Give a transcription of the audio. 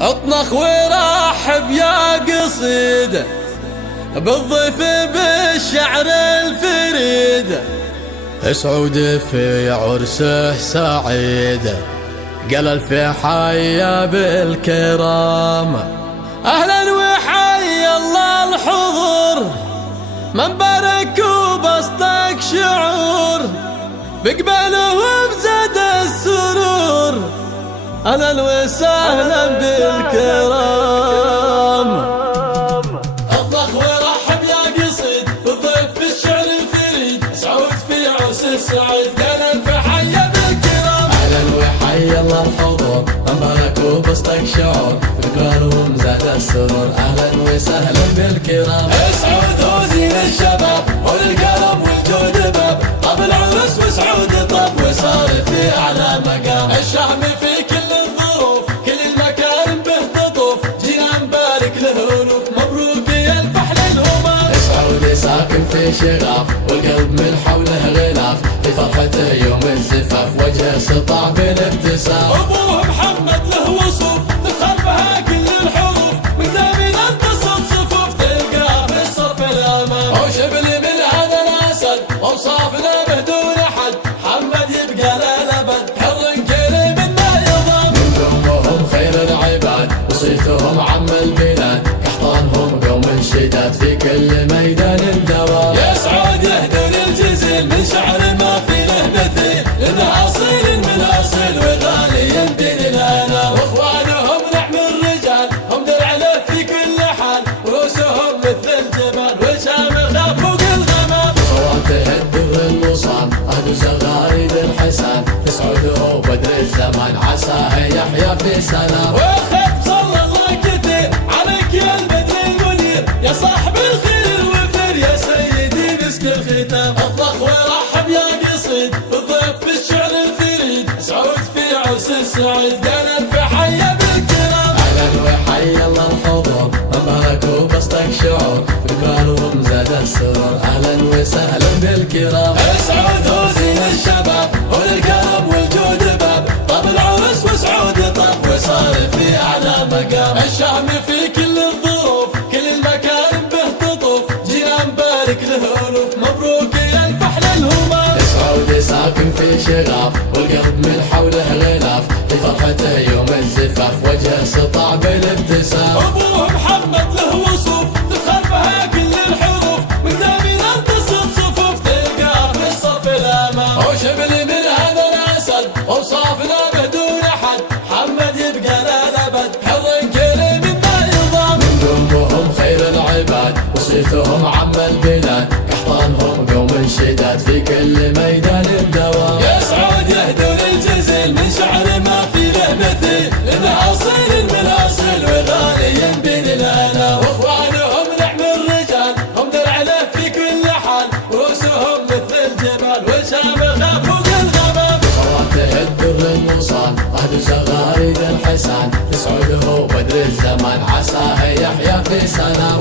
اطنخ ورحب يا قصيدة بالضيف بالشعر الفريد، سعود في عرسه سعيد، قال الف حيا بالكرام. اهلا وحيا الله الحضور، من بارك وبسطك شعور، بقبله وبزاد السرور، اهلا وسهلا بالكرام. اطلق ورحب يا قصيد بالضيف بالشعر الفريد، سعود في عرس السعيد، قال الف حيا بالكرام. اهلا وحيا الله الحضور، من بارك وبسطك شعور، بقبله وبزاد السرور، اهلا وسهلا بالكرام. سعود هو زين الشباب والقلم والجود باب، طاب العرس وسعود طاب وصار في اعلى مقام. الشهم في كل الظروف كل المكان به تطوف، جينا نبارك له الوف، مبروك يا الفحل الهمام. سعود ساكن في شغاف والقلب من حوله غلاف، في فرحته يوم الزفاف وجهه سطع بالابتسام. ابوه محمد له وصوف تفخر بها كل الحروف، مقدامنا انتصر صفوف تلقاه في الصف الامام. هو شبل من هذا الاسد واوصافنا به دون حد، محمد يبقى للابد حر كريم ما يضام. من قومهم خير العباد وصيتهم عم البلاد، قحطانهم قوم شداد في كل ميدان الدوام. يا سعود يهدون الجزيل من شعر ما في له مثيل، لانه اصيل من اصيل وغالي دين الانام. واخوانهم نعم الرجال هم درع له في كل حال، ورؤوسهم مثل الجبال والشامخه فوق الغمام. خواته الدر المصان اهل زغاريد الحسان، سعود هو بدر الزمان عساه يحيا في سلام. والخير صلى الله كثير عليك يا البدر المنير، يا صاحب الخير الوفر يا سيدي مسك الختام. اطلق ورحب يا قصيد بالضيف بالشعر الفريد، سعود في عرس السعيد، قال الف حيا بالكرام. اهلا وحيا الله الحضور، من بارك وبسطك شعور، بقبالهم زاد السرور، اهلا وسهلا بالكرام. سعود هو زين الشباب والكرم والجود باب، طاب العرس وسعود طاب وصار في اعلى مقام. الشهم في كل الظروف كل المكان به تطوف، جينا نبارك له الوف، مبروك يا الفحل الهمام. سعود ساكن في شغاف والقلب من حوله غلاف، في فرحته يوم الزفاف وجهه سطع بالابتسام. ابوه محمد له وصوف تفخر بها كل الحروف، مقدامنا انتصر صفوف تلقاه في الصف الامام. هو شبل من هذا الاسد واوصافنا به دون حد، محمد يبقى للابد حر كريم ما يضام. من قومهم خير العباد وصيتهم عم البلاد، قحطانهم قوم شداد في كل ميدان الدوام. يا سعود يهدون الجزيل من شعر ما في له مثيل، لانه اصيل من اصيل وغالي بين الانام. واخوانهم نعم الرجال هم درع له في كل حال، ورؤوسهم مثل الجبال والشامخه فوق الغمام. خواته الدر المصان اهل زغاريد الحسان، سعود هو بدر الزمان عساه يحيا في سلام.